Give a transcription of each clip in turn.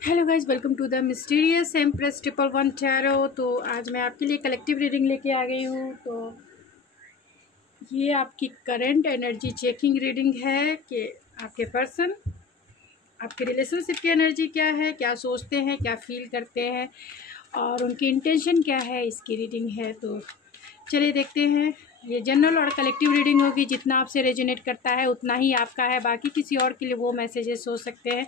Hello guys, welcome to the mysterious empress 111 tarot. तो आज मैं आपके लिए कलेक्टिव रीडिंग लेके आ गई हूँ। तो ये आपकी करंट एनर्जी चेकिंग रीडिंग है कि आपके पर्सन, आपके रिलेशनशिप की एनर्जी क्या है, क्या सोचते हैं, क्या फील करते हैं और उनकी इंटेंशन क्या है, इसकी रीडिंग है। तो चलिए देखते हैं। ये जनरल और कलेक्टिव रीडिंग होगी। जितना आपसे रेजोनेट करता है उतना ही आपका है, बाकी किसी और के लिए वो मैसेजेस हो सकते हैं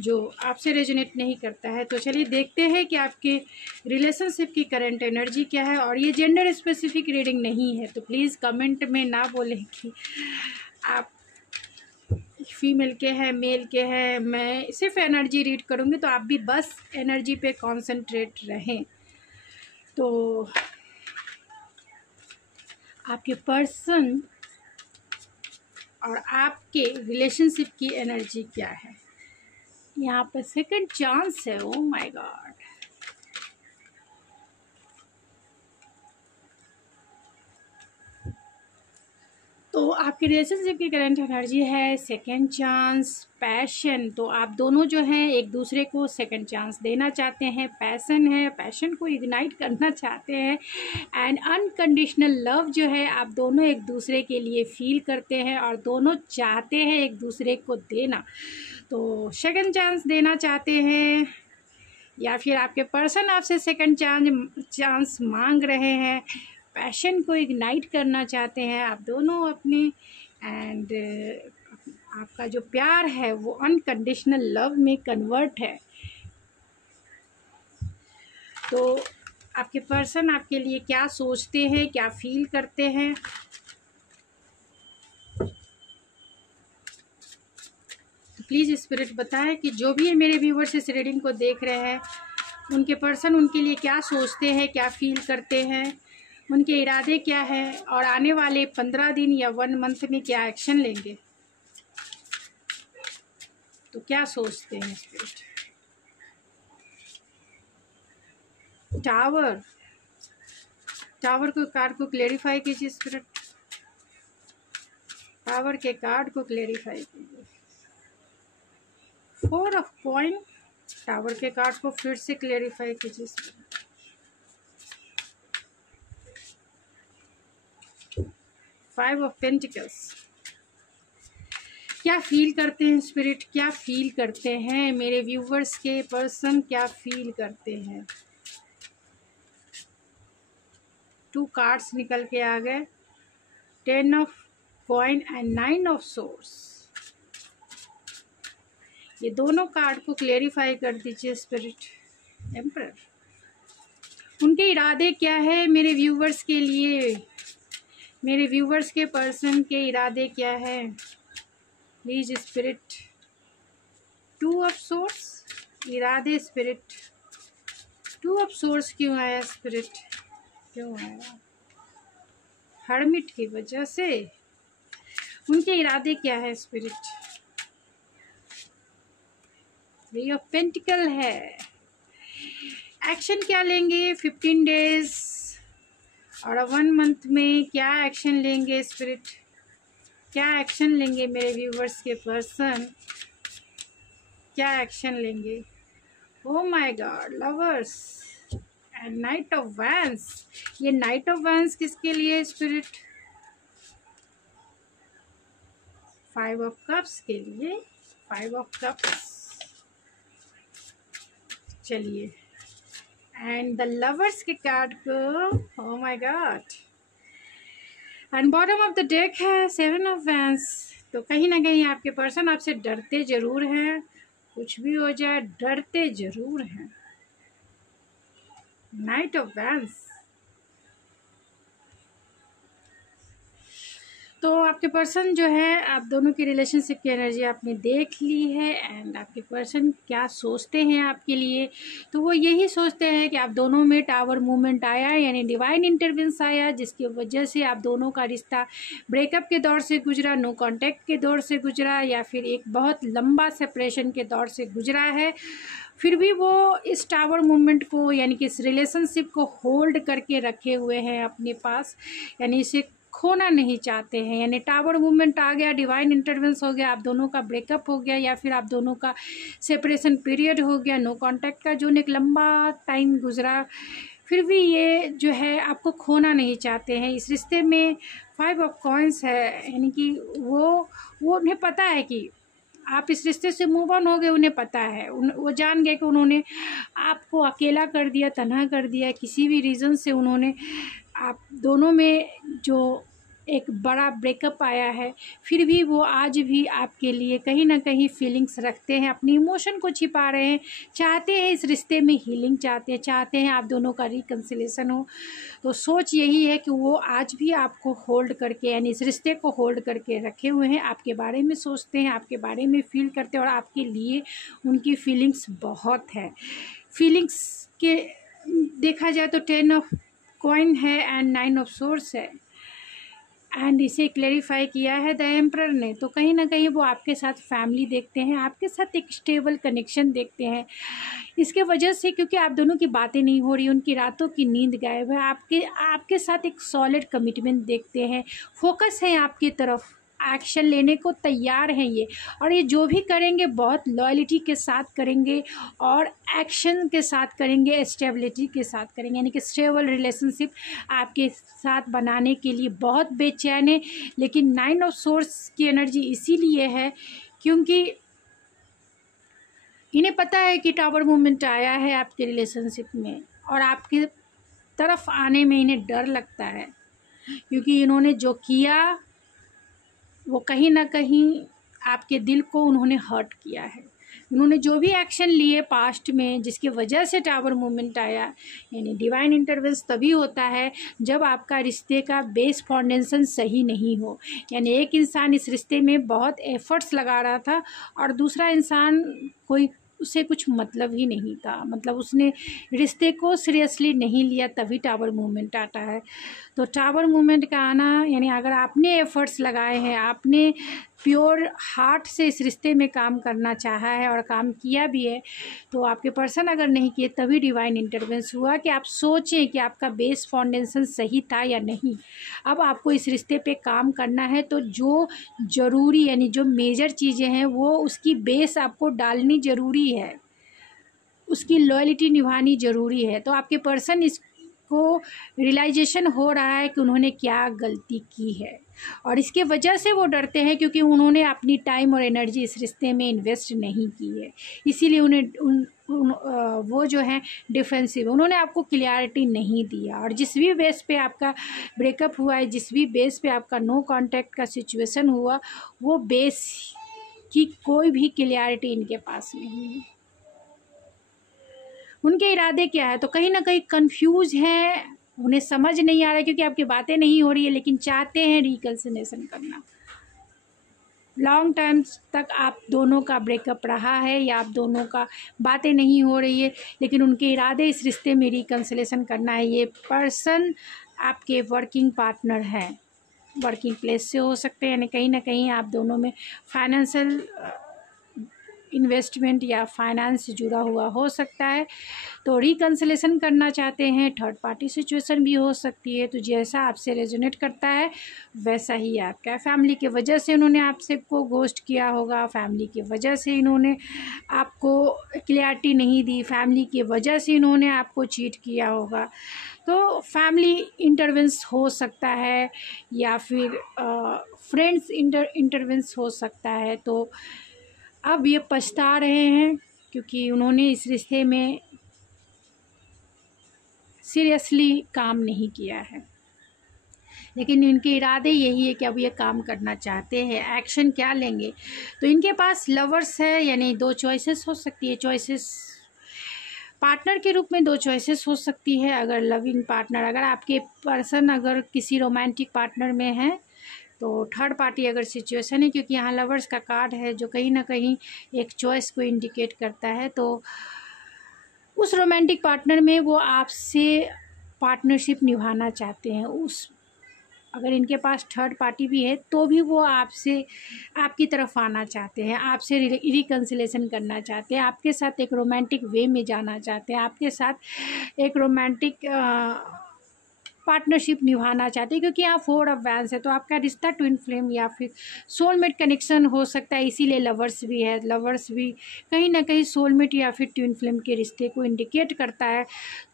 जो आपसे रेजोनेट नहीं करता है। तो चलिए देखते हैं कि आपके रिलेशनशिप की करंट एनर्जी क्या है। और ये जेंडर स्पेसिफिक रीडिंग नहीं है, तो प्लीज़ कमेंट में ना बोलें कि आप फीमेल के हैं, मेल के हैं। मैं सिर्फ एनर्जी रीड करूँगी, तो आप भी बस एनर्जी पे कॉन्सेंट्रेट रहें। तो आपके पर्सन और आपके रिलेशनशिप की एनर्जी क्या है। यहाँ पर सेकंड चांस है। Oh my God. तो आपके रिलेशनशिप की करंट एनर्जी है सेकंड चांस, पैशन। तो आप दोनों जो हैं एक दूसरे को सेकंड चांस देना चाहते हैं। पैशन है, पैशन को इग्नाइट करना चाहते हैं। एंड अनकंडीशनल लव जो है आप दोनों एक दूसरे के लिए फील करते हैं और दोनों चाहते हैं एक दूसरे को देना। तो सेकंड चांस देना चाहते हैं या फिर आपके पर्सन आपसे सेकंड चांस मांग रहे हैं। पैशन को इग्नाइट करना चाहते हैं आप दोनों अपने। एंड आपका जो प्यार है वो अनकंडीशनल लव में कन्वर्ट है। तो आपके पर्सन आपके लिए क्या सोचते हैं, क्या फील करते हैं। तो प्लीज़ स्पिरिट बताएं कि जो भी मेरे व्यूवर्स इस रीडिंग को देख रहे हैं उनके पर्सन उनके लिए क्या सोचते हैं, क्या फील करते हैं, उनके इरादे क्या है और आने वाले 15 दिन या 1 मंथ में क्या एक्शन लेंगे। तो क्या सोचते हैं स्पिरिट। टावर, टावर को कार्ड को क्लेरिफाई कीजिए स्पिरिट। टावर के कार्ड को क्लेरिफाई कीजिए। 4 ऑफ कॉइन, टावर के कार्ड को फिर से क्लेरिफाई कीजिए स्पिरिट। 5 ऑफ पेंटिकल्स, क्या फील करते हैं स्पिरिट, क्या फील करते हैं मेरे व्यूवर्स के पर्सन, क्या फील करते हैं। 2 कार्ड्स निकल के आ गए, 10 of coin and 9 of source. ये दोनों कार्ड को क्लेरिफाई कर दीजिए स्पिरिट। एम्परर, उनके इरादे क्या है मेरे व्यूवर्स के लिए, मेरे व्यूवर्स के पर्सन के इरादे क्या है प्लीज स्पिरिट। 2 ऑफ सोर्स, इरादे स्पिरिट। 2 ऑफ सोर्स क्यों आया स्पिरिट, क्यों आया। हर्मिट की वजह से उनके इरादे क्या है स्पिरिट। 3 ऑफ पेंटिकल है। एक्शन क्या लेंगे 15 डेज और 1 मंथ में, क्या एक्शन लेंगे स्पिरिट, क्या एक्शन लेंगे मेरे व्यूवर्स के पर्सन, क्या एक्शन लेंगे। Oh my God, lovers and night of vents. ये नाइट ऑफ वैंस किसके लिए स्पिरिट। 5 ऑफ कप्स के लिए, 5 ऑफ कप्स। चलिए, एंड द लवर्स के कार्ड को, oh my God, and bottom of the deck है 7 ऑफ वैंस। तो कहीं ना कहीं आपके पर्सन आपसे डरते जरूर हैं, कुछ भी हो जाए डरते जरूर हैं। Night of vents. तो आपके पर्सन जो है, आप दोनों की रिलेशनशिप की एनर्जी आपने देख ली है। एंड आपके पर्सन क्या सोचते हैं आपके लिए, तो वो यही सोचते हैं कि आप दोनों में टावर मूवमेंट आया, यानी डिवाइन इंटरवेंस आया, जिसकी वजह से आप दोनों का रिश्ता ब्रेकअप के दौर से गुजरा, नो कांटेक्ट के दौर से गुजरा, या फिर एक बहुत लंबा सेपरेशन के दौर से गुजरा है। फिर भी वो इस टावर मूवमेंट को, यानी कि इस रिलेशनशिप को होल्ड करके रखे हुए हैं अपने पास, यानी इसे खोना नहीं चाहते हैं, यानी टावर मूवमेंट आ गया, डिवाइन इंटरवेंस हो गया, आप दोनों का ब्रेकअप हो गया या फिर आप दोनों का सेपरेशन पीरियड हो गया, नो कांटेक्ट का जो एक लंबा टाइम गुजरा, फिर भी ये जो है आपको खोना नहीं चाहते हैं। इस रिश्ते में 5 ऑफ कॉइंस है, यानी कि वो उन्हें पता है कि आप इस रिश्ते से मूव ऑन हो गए, उन्हें पता है, वो जान गए कि उन्होंने आपको अकेला कर दिया, तन्हा कर दिया, किसी भी रीज़न से उन्होंने आप दोनों में जो एक बड़ा ब्रेकअप आया है, फिर भी वो आज भी आपके लिए कहीं ना कहीं फीलिंग्स रखते हैं, अपनी इमोशन को छिपा रहे हैं, चाहते हैं इस रिश्ते में हीलिंग, चाहते हैं आप दोनों का रिकन्सिलेशन हो। तो सोच यही है कि वो आज भी आपको होल्ड करके, यानी इस रिश्ते को होल्ड करके रखे हुए हैं, आपके बारे में सोचते हैं, आपके बारे में फील करते हैं और आपके लिए उनकी फीलिंग्स बहुत है। फीलिंग्स के देखा जाए तो 10 ऑफ कॉइन है एंड 9 ऑफ सोर्स है, एंड इसे क्लेरिफाई किया है द एम्परर ने। तो कहीं ना कहीं वो आपके साथ फैमिली देखते हैं, आपके साथ एक स्टेबल कनेक्शन देखते हैं, इसके वजह से क्योंकि आप दोनों की बातें नहीं हो रही, उनकी रातों की नींद गायब है, आपके साथ एक सॉलिड कमिटमेंट देखते हैं, फोकस है आपकी तरफ, एक्शन लेने को तैयार हैं ये, और ये जो भी करेंगे बहुत लॉयल्टी के साथ करेंगे और एक्शन के साथ करेंगे, स्टेबिलिटी के साथ करेंगे, यानी कि स्टेबल रिलेशनशिप आपके साथ बनाने के लिए बहुत बेचैन है। लेकिन 9 ऑफ सोर्स की एनर्जी इसीलिए है क्योंकि इन्हें पता है कि टावर मूवमेंट आया है आपके रिलेशनशिप में और आपकी तरफ आने में इन्हें डर लगता है, क्योंकि इन्होंने जो किया वो कहीं ना कहीं आपके दिल को उन्होंने हर्ट किया है। उन्होंने जो भी एक्शन लिए पास्ट में जिसकी वजह से टावर मूवमेंट आया, यानी डिवाइन इंटरवेंस तभी होता है जब आपका रिश्ते का बेस फाउंडेशन सही नहीं हो, यानी एक इंसान इस रिश्ते में बहुत एफर्ट्स लगा रहा था और दूसरा इंसान कोई उसे कुछ मतलब ही नहीं था, मतलब उसने रिश्ते को सीरियसली नहीं लिया, तभी टावर मूवमेंट आता है। तो टावर मूवमेंट का आना यानी अगर आपने एफर्ट्स लगाए हैं, आपने प्योर हार्ट से इस रिश्ते में काम करना चाहा है और काम किया भी है, तो आपके पर्सन अगर नहीं किए तभी डिवाइन इंटरवेंस हुआ कि आप सोचें कि आपका बेस फाउंडेशन सही था या नहीं। अब आपको इस रिश्ते पे काम करना है, तो जो ज़रूरी यानी जो मेजर चीज़ें हैं वो उसकी बेस आपको डालनी ज़रूरी है, उसकी लॉयल्टी निभानी ज़रूरी है। तो आपके पर्सन इसको रियलाइजेशन हो रहा है कि उन्होंने क्या गलती की है और इसके वजह से वो डरते हैं क्योंकि उन्होंने अपनी टाइम और एनर्जी इस रिश्ते में इन्वेस्ट नहीं की है, इसीलिए उन्हें वो जो है डिफेंसिव, उन्होंने आपको क्लियरिटी नहीं दिया। और जिस भी बेस पे आपका ब्रेकअप हुआ है, जिस भी बेस पे आपका नो कांटेक्ट का सिचुएशन हुआ, वो बेस की कोई भी क्लियरिटी इनके पास नहीं है। उनके इरादे क्या है, तो कहीं ना कहीं कंफ्यूज हैं, उन्हें समझ नहीं आ रहा है क्योंकि आपकी बातें नहीं हो रही है, लेकिन चाहते हैं रिकन्सिलेशन करना। लॉन्ग टाइम तक आप दोनों का ब्रेकअप रहा है या आप दोनों का बातें नहीं हो रही है, लेकिन उनके इरादे इस रिश्ते में रिकन्सिलेशन करना है। ये पर्सन आपके वर्किंग पार्टनर हैं, वर्किंग प्लेस से हो सकते हैं, यानी कहीं ना कहीं आप दोनों में फाइनेंशियल इन्वेस्टमेंट या फाइनेंस से जुड़ा हुआ हो सकता है। तो रिकन्सिलेशन करना चाहते हैं, थर्ड पार्टी सिचुएशन भी हो सकती है। तो जैसा आपसे रेजोनेट करता है वैसा ही आपका, फैमिली की वजह से उन्होंने आपसे को गोस्ट किया होगा, फैमिली की वजह से इन्होंने आपको क्लियरिटी नहीं दी, फैमिली की वजह से इन्होंने आपको चीट किया होगा। तो फैमिली इंटरवेंस हो सकता है या फिर फ्रेंड्स इंटरवेंस हो सकता है। तो अब ये पछता रहे हैं क्योंकि उन्होंने इस रिश्ते में सीरियसली काम नहीं किया है, लेकिन इनके इरादे यही है कि अब ये काम करना चाहते हैं। एक्शन क्या लेंगे, तो इनके पास लवर्स है, यानी 2 चॉइसेस हो सकती है। चॉइसेस पार्टनर के रूप में 2 चॉइसेस हो सकती है। अगर लविंग पार्टनर, अगर आपके पर्सन अगर किसी रोमांटिक पार्टनर में है, तो थर्ड पार्टी अगर सिचुएशन है, क्योंकि यहाँ लवर्स का कार्ड है जो कहीं ना कहीं एक चॉइस को इंडिकेट करता है, तो उस रोमांटिक पार्टनर में वो आपसे पार्टनरशिप निभाना चाहते हैं। अगर इनके पास थर्ड पार्टी भी है तो भी वो आपसे आपकी तरफ आना चाहते हैं, आपसे रिकन्सिलेशन करना चाहते हैं, आपके साथ एक रोमांटिक वे में जाना चाहते हैं, आपके साथ एक रोमांटिक पार्टनरशिप निभाना चाहते हैं, क्योंकि यहाँ 4 ऑफ वैंड्स है। तो आपका रिश्ता ट्विन फ्लेम या फिर सोलमेट कनेक्शन हो सकता है, इसीलिए लवर्स भी है। लवर्स भी कहीं ना कहीं सोलमेट या फिर ट्विन फ्लेम के रिश्ते को इंडिकेट करता है,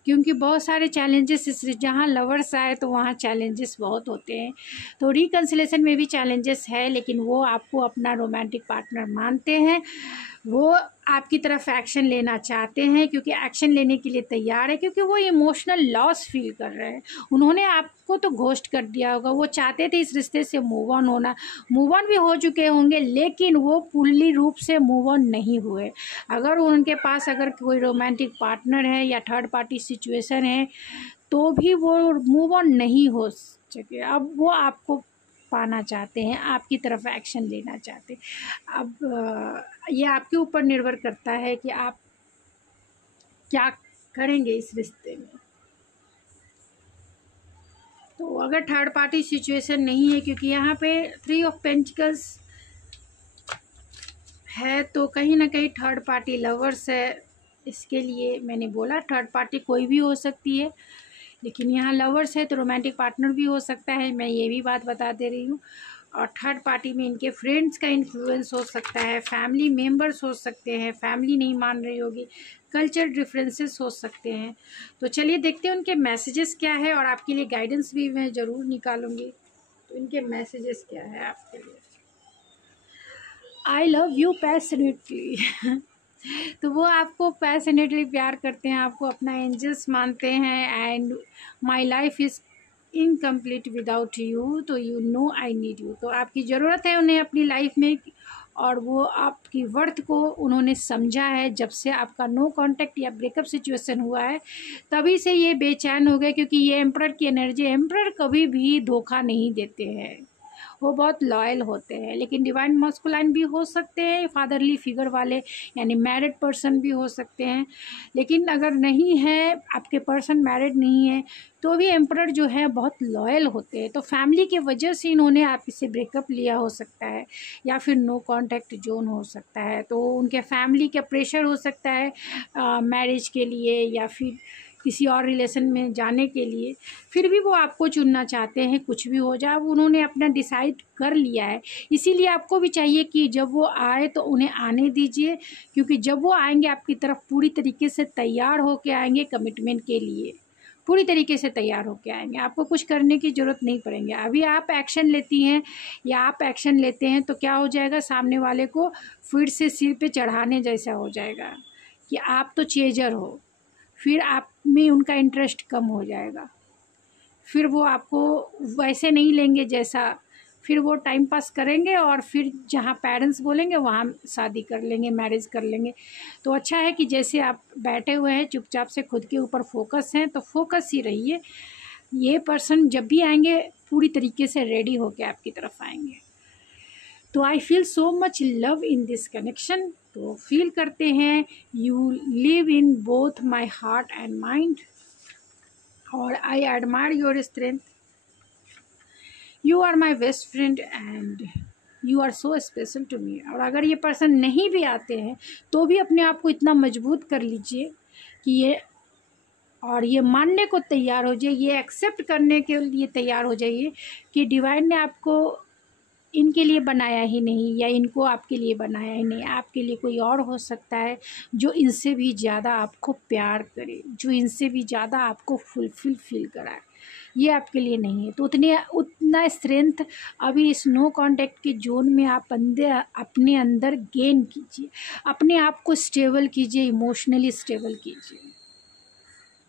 क्योंकि बहुत सारे चैलेंजेस इस जहाँ लवर्स आए तो वहाँ चैलेंजेस बहुत होते हैं। तो रिकन्सिलेशन में भी चैलेंजेस है, लेकिन वो आपको अपना रोमांटिक पार्टनर मानते हैं, वो आपकी तरफ एक्शन लेना चाहते हैं, क्योंकि एक्शन लेने के लिए तैयार है, क्योंकि वो इमोशनल लॉस फील कर रहे हैं। उन्होंने आपको तो घोस्ट कर दिया होगा, वो चाहते थे इस रिश्ते से मूव ऑन होना, मूव ऑन भी हो चुके होंगे, लेकिन वो पूर्ण रूप से मूव ऑन नहीं हुए। अगर उनके पास अगर कोई रोमांटिक पार्टनर है या थर्ड पार्टी सिचुएशन है, तो भी वो मूव ऑन नहीं हो सके। अब वो आपको पाना चाहते हैं, आपकी तरफ एक्शन लेना चाहते हैं। अब ये आपके ऊपर निर्भर करता है कि आप क्या करेंगे इस रिश्ते में। तो अगर थर्ड पार्टी सिचुएशन नहीं है, क्योंकि यहाँ पे 3 ऑफ पेंटिकल्स है, तो कहीं ना कहीं थर्ड पार्टी लवर्स है। इसके लिए मैंने बोला थर्ड पार्टी कोई भी हो सकती है, लेकिन यहाँ लवर्स है तो रोमांटिक पार्टनर भी हो सकता है, मैं ये भी बात बता दे रही हूँ। और थर्ड पार्टी में इनके फ्रेंड्स का इन्फ्लुएंस हो सकता है, फैमिली मेंबर्स हो सकते हैं, फैमिली नहीं मान रही होगी, कल्चर डिफरेंसेस हो सकते हैं। तो चलिए देखते हैं उनके मैसेजेस क्या है, और आपके लिए गाइडेंस भी मैं ज़रूर निकालूंगी। तो इनके मैसेजेस क्या है आपके लिए। आई लव यू पैशनेटली तो वो आपको पैशनेटली प्यार करते हैं, आपको अपना एंजल्स मानते हैं। And my life is incomplete without you, तो you know I need you. तो आपकी ज़रूरत है उन्हें अपनी लाइफ में, और वो आपकी वर्थ को उन्होंने समझा है। जब से आपका नो कांटेक्ट या ब्रेकअप सिचुएशन हुआ है, तभी से ये बेचैन हो गए, क्योंकि ये एम्परर की एनर्जी, एम्परर कभी भी धोखा नहीं देते हैं, वो बहुत लॉयल होते हैं। लेकिन डिवाइन मस्कुलाइन भी हो सकते हैं, फादरली फिगर वाले, यानी मैरिड पर्सन भी हो सकते हैं। लेकिन अगर नहीं है, आपके पर्सन मैरिड नहीं है, तो भी एम्परर जो है बहुत लॉयल होते हैं। तो फैमिली की वजह से इन्होंने आपसे ब्रेकअप लिया हो सकता है, या फिर नो कांटेक्ट जोन हो सकता है। तो उनके फैमिली का प्रेशर हो सकता है मैरिज के लिए, या फिर किसी और रिलेशन में जाने के लिए। फिर भी वो आपको चुनना चाहते हैं, कुछ भी हो जाए, अब उन्होंने अपना डिसाइड कर लिया है। इसीलिए आपको भी चाहिए कि जब वो आए तो उन्हें आने दीजिए, क्योंकि जब वो आएंगे आपकी तरफ पूरी तरीके से तैयार होके आएंगे, कमिटमेंट के लिए पूरी तरीके से तैयार होके आएंगे। आपको कुछ करने की ज़रूरत नहीं पड़ेंगे। अभी आप एक्शन लेती हैं या आप एक्शन लेते हैं तो क्या हो जाएगा, सामने वाले को फिर से सिर पे चढ़ाने जैसा हो जाएगा कि आप तो चेजर हो, फिर आप में उनका इंटरेस्ट कम हो जाएगा, फिर वो आपको वैसे नहीं लेंगे जैसा, फिर वो टाइम पास करेंगे, और फिर जहाँ पेरेंट्स बोलेंगे वहाँ शादी कर लेंगे, मैरिज कर लेंगे। तो अच्छा है कि जैसे आप बैठे हुए हैं चुपचाप से खुद के ऊपर फोकस हैं, तो फोकस ही रहिए। ये पर्सन जब भी आएंगे पूरी तरीके से रेडी होके आपकी तरफ आएंगे। तो I feel so much love in this connection. तो फील करते हैं you live in both my heart and mind, और I admire your strength, you are my best friend and you are so special to me. और अगर ये person नहीं भी आते हैं तो भी अपने आप को इतना मजबूत कर लीजिए कि ये मानने को तैयार हो जाइए, ये एक्सेप्ट करने के लिए तैयार हो जाइए कि डिवाइन ने आपको इनके लिए बनाया ही नहीं, या इनको आपके लिए बनाया ही नहीं। आपके लिए कोई और हो सकता है जो इनसे भी ज़्यादा आपको प्यार करे, जो इनसे भी ज़्यादा आपको फुलफिल फील कराए। ये आपके लिए नहीं है। तो उतना स्ट्रेंथ अभी इस नो कांटेक्ट के जोन में आप अपने अंदर गेन कीजिए, अपने आप को स्टेबल कीजिए, इमोशनली स्टेबल कीजिए।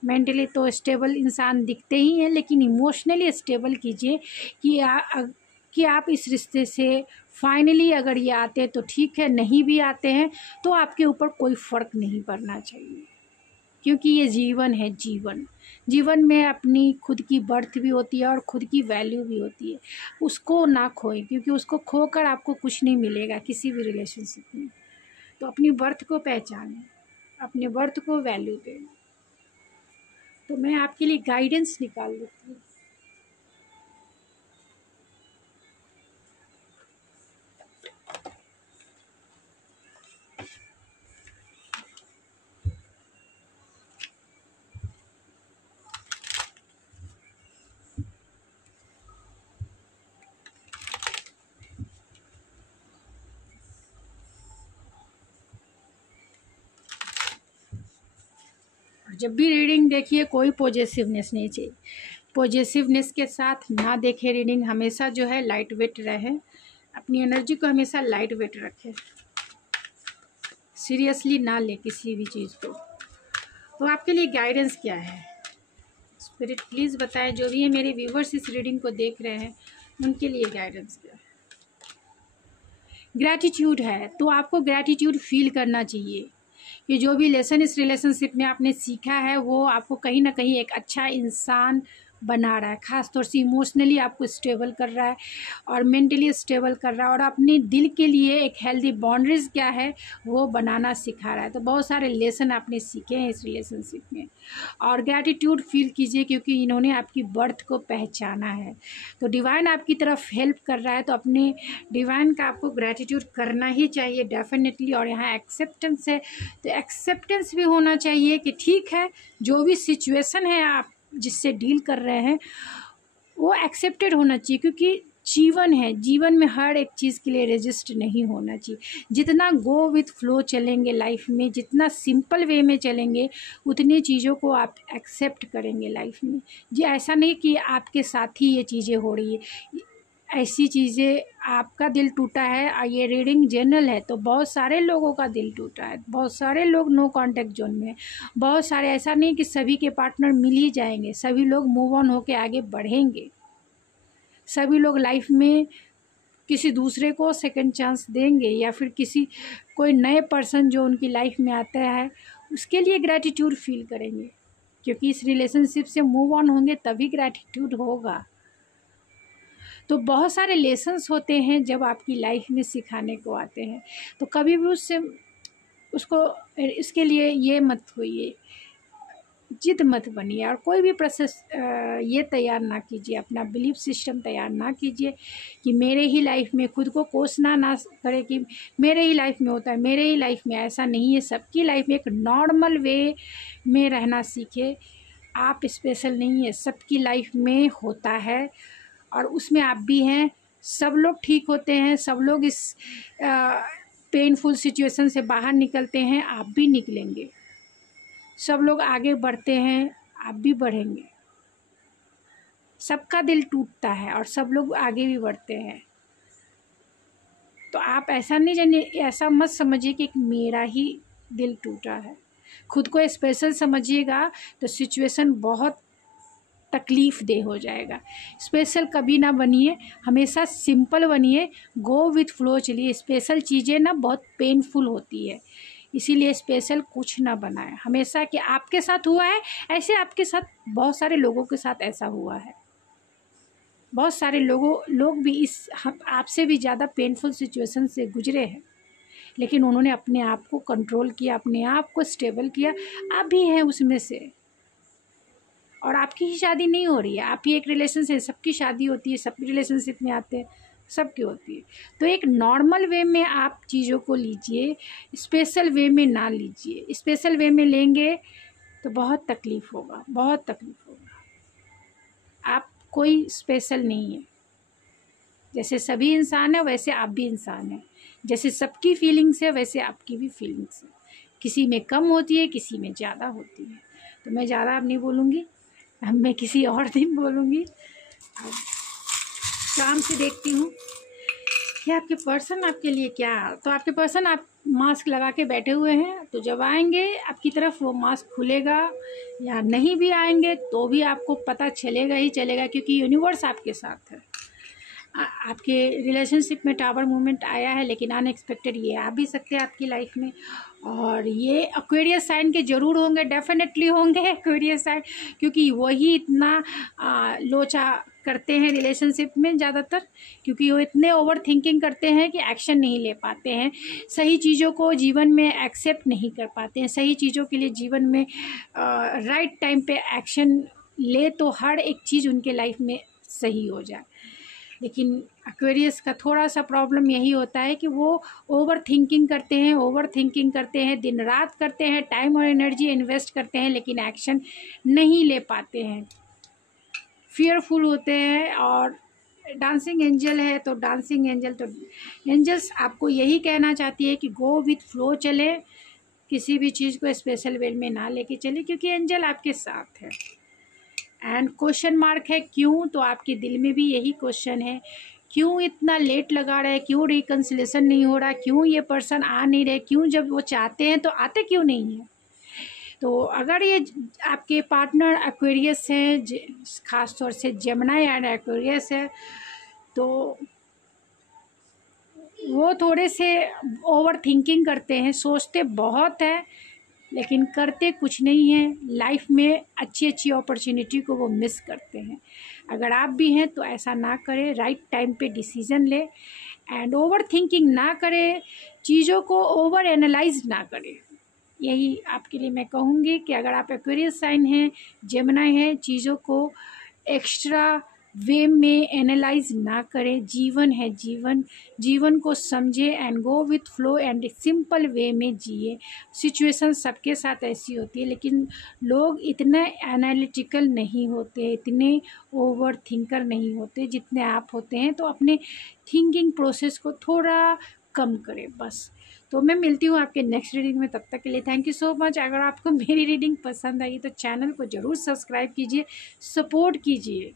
मेंटली तो स्टेबल इंसान दिखते ही हैं, लेकिन इमोशनली स्टेबल कीजिए कि आप इस रिश्ते से फाइनली अगर ये आते हैं तो ठीक है, नहीं भी आते हैं तो आपके ऊपर कोई फ़र्क नहीं पड़ना चाहिए, क्योंकि ये जीवन है। जीवन में अपनी खुद की बर्थ भी होती है और खुद की वैल्यू भी होती है, उसको ना खोएं, क्योंकि उसको खोकर आपको कुछ नहीं मिलेगा किसी भी रिलेशनशिप में। तो अपनी बर्थ को पहचानें, अपने बर्थ को वैल्यू दें। तो मैं आपके लिए गाइडेंस निकाल देती हूँ। जब भी रीडिंग देखिए कोई पॉजिटिवनेस नहीं चाहिए, पॉजिटिवनेस के साथ ना देखें रीडिंग, हमेशा जो है लाइट वेट रहे, अपनी एनर्जी को हमेशा लाइट वेट रखें, सीरियसली ना ले किसी भी चीज़ को। तो आपके लिए गाइडेंस क्या है स्पिरिट, प्लीज़ बताएं। जो भी है मेरे व्यूवर्स इस रीडिंग को देख रहे हैं उनके लिए गाइडेंस क्या है। ग्रैटिट्यूड है, तो आपको ग्रैटिट्यूड फील करना चाहिए कि जो भी लेसन इस रिलेशनशिप में आपने सीखा है वो आपको कहीं ना कहीं एक अच्छा इंसान बना रहा है, ख़ास तौर से इमोशनली आपको स्टेबल कर रहा है और मेंटली स्टेबल कर रहा है, और अपने दिल के लिए एक हेल्दी बाउंड्रीज क्या है वो बनाना सिखा रहा है। तो बहुत सारे लेसन आपने सीखे हैं इस रिलेशनशिप में, और ग्रैटिट्यूड फील कीजिए क्योंकि इन्होंने आपकी बर्थ को पहचाना है। तो डिवाइन आपकी तरफ हेल्प कर रहा है, तो अपने डिवाइन का आपको ग्रैटिट्यूड करना ही चाहिए डेफिनेटली। और यहाँ एक्सेप्टेंस है, तो एक्सेप्टेंस भी होना चाहिए कि ठीक है जो भी सिचुएशन है आप जिससे डील कर रहे हैं वो एक्सेप्टेड होना चाहिए, क्योंकि जीवन है, जीवन में हर एक चीज़ के लिए रेजिस्ट नहीं होना चाहिए। जितना गो विथ फ्लो चलेंगे लाइफ में, जितना सिंपल वे में चलेंगे, उतनी चीज़ों को आप एक्सेप्ट करेंगे लाइफ में। जी ऐसा नहीं कि आपके साथ ही ये चीज़ें हो रही है, ऐसी चीज़ें आपका दिल टूटा है, ये रीडिंग जनरल है तो बहुत सारे लोगों का दिल टूटा है, बहुत सारे लोग नो कांटेक्ट जोन में, बहुत सारे, ऐसा नहीं कि सभी के पार्टनर मिल ही जाएंगे, सभी लोग मूव ऑन होके आगे बढ़ेंगे, सभी लोग लाइफ में किसी दूसरे को सेकंड चांस देंगे, या फिर किसी कोई नए पर्सन जो उनकी लाइफ में आता है उसके लिए ग्रैटिट्यूड फील करेंगे, क्योंकि इस रिलेशनशिप से मूव ऑन होंगे तभी ग्रैटिट्यूड होगा। तो बहुत सारे लेसन्स होते हैं जब आपकी लाइफ में सिखाने को आते हैं, तो कभी भी उसको इसके लिए ये मत होइए, जिद मत बनिए, और कोई भी प्रोसेस ये तैयार ना कीजिए, अपना बिलीफ सिस्टम तैयार ना कीजिए कि मेरे ही लाइफ में, खुद को कोसना ना करे कि मेरे ही लाइफ में होता है, मेरे ही लाइफ में। ऐसा नहीं है, सबकी लाइफ में एक नॉर्मल वे में रहना सीखे। आप स्पेशल नहीं है, सबकी लाइफ में होता है और उसमें आप भी हैं। सब लोग ठीक होते हैं, सब लोग इस पेनफुल सिचुएशन से बाहर निकलते हैं, आप भी निकलेंगे। सब लोग आगे बढ़ते हैं, आप भी बढ़ेंगे। सबका दिल टूटता है और सब लोग आगे भी बढ़ते हैं। तो आप ऐसा नहीं जानिए, ऐसा मत समझिए कि मेरा ही दिल टूटा है। खुद को स्पेशल समझिएगा तो सिचुएशन बहुत तकलीफ़ दे हो जाएगा। स्पेशल कभी ना बनिए, हमेशा सिंपल बनिए, गो विथ फ्लो चलिए। स्पेशल चीज़ें ना बहुत पेनफुल होती है, इसीलिए स्पेशल कुछ ना बनाए हमेशा कि आपके साथ हुआ है ऐसे, आपके साथ बहुत सारे लोगों के साथ ऐसा हुआ है। बहुत सारे लोग भी इस आपसे भी ज़्यादा पेनफुल सिचुएशन से गुजरे हैं, लेकिन उन्होंने अपने आप को कंट्रोल किया, अपने आप को स्टेबल किया। आप भी हैं उसमें से, और आपकी ही शादी नहीं हो रही है, आप ही एक रिलेशन से, सबकी शादी होती है, सब रिलेशनशिप में आते हैं, सबकी होती है। तो एक नॉर्मल वे में आप चीज़ों को लीजिए, स्पेशल वे में ना लीजिए। स्पेशल वे में लेंगे तो बहुत तकलीफ़ होगा, बहुत तकलीफ़ होगा। आप कोई स्पेशल नहीं है, जैसे सभी इंसान है वैसे आप भी इंसान हैं, जैसे सबकी फीलिंग्स है वैसे आपकी भी फीलिंग्स है। किसी में कम होती है, किसी में ज़्यादा होती है। तो मैं ज़्यादा अब नहीं बोलूँगी, मैं किसी और दिन बोलूँगी। काम से देखती हूँ कि आपके पर्सन आपके लिए क्या। तो आपके पर्सन आप मास्क लगा के बैठे हुए हैं, तो जब आएंगे आपकी तरफ वो मास्क खुलेगा, या नहीं भी आएंगे तो भी आपको पता चलेगा ही चलेगा, क्योंकि यूनिवर्स आपके साथ है। आपके रिलेशनशिप में टावर मूवमेंट आया है, लेकिन अनएक्सपेक्टेड ये आ भी सकते हैं आपकी लाइफ में। और ये एक्वेरियस साइन के ज़रूर होंगे, डेफिनेटली होंगे एक्वेरियस साइन, क्योंकि वही इतना लोचा करते हैं रिलेशनशिप में ज़्यादातर, क्योंकि वो इतने ओवर थिंकिंग करते हैं कि एक्शन नहीं ले पाते हैं, सही चीज़ों को जीवन में एक्सेप्ट नहीं कर पाते हैं। सही चीज़ों के लिए जीवन में राइट टाइम पे एक्शन ले तो हर एक चीज़ उनके लाइफ में सही हो जाए। लेकिन एक्वेरियस का थोड़ा सा प्रॉब्लम यही होता है कि वो ओवर थिंकिंग करते हैं, दिन रात करते हैं, टाइम और एनर्जी इन्वेस्ट करते हैं, लेकिन एक्शन नहीं ले पाते हैं, फियरफुल होते हैं। और डांसिंग एंजल है, तो डांसिंग एंजल तो एंजल्स आपको यही कहना चाहती है कि गो विथ फ्लो चले, किसी भी चीज़ को स्पेशल वे में ना लेके चले, क्योंकि एंजल आपके साथ है। एंड क्वेश्चन मार्क है क्यों, तो आपके दिल में भी यही क्वेश्चन है, क्यों इतना लेट लगा रहा है, क्यों रिकन्सिलेशन नहीं हो रहा, क्यों ये पर्सन आ नहीं रहे, क्यों जब वो चाहते हैं तो आते क्यों नहीं है। तो अगर ये आपके पार्टनर एक्वेरियस हैं, ख़ास तौर से जेमिनी एंड एक्वेरियस है, तो वो थोड़े से ओवर थिंकिंग करते हैं, सोचते बहुत है लेकिन करते कुछ नहीं है। लाइफ में अच्छी अच्छी अपॉर्चुनिटी को वो मिस करते हैं। अगर आप भी हैं तो ऐसा ना करें, राइट टाइम पे डिसीज़न ले एंड ओवर थिंकिंग ना करें, चीज़ों को ओवर एनालाइज ना करें। यही आपके लिए मैं कहूँगी कि अगर आप एक्वेरियस साइन हैं, जेमिनी हैं, चीज़ों को एक्स्ट्रा वे में एनालाइज ना करें। जीवन है, जीवन को समझे and go with flow and simple way में जिए। सिचुएशन सबके साथ ऐसी होती है, लेकिन लोग इतने एनालिटिकल नहीं होते, इतने ओवर थिंकर नहीं होते जितने आप होते हैं। तो अपने थिंकिंग प्रोसेस को थोड़ा कम करें बस। तो मैं मिलती हूँ आपके नेक्स्ट रीडिंग में, तब तक के लिए थैंक यू सो मच। अगर आपको मेरी रीडिंग पसंद आई तो चैनल को ज़रूर सब्सक्राइब कीजिए, सपोर्ट कीजिए।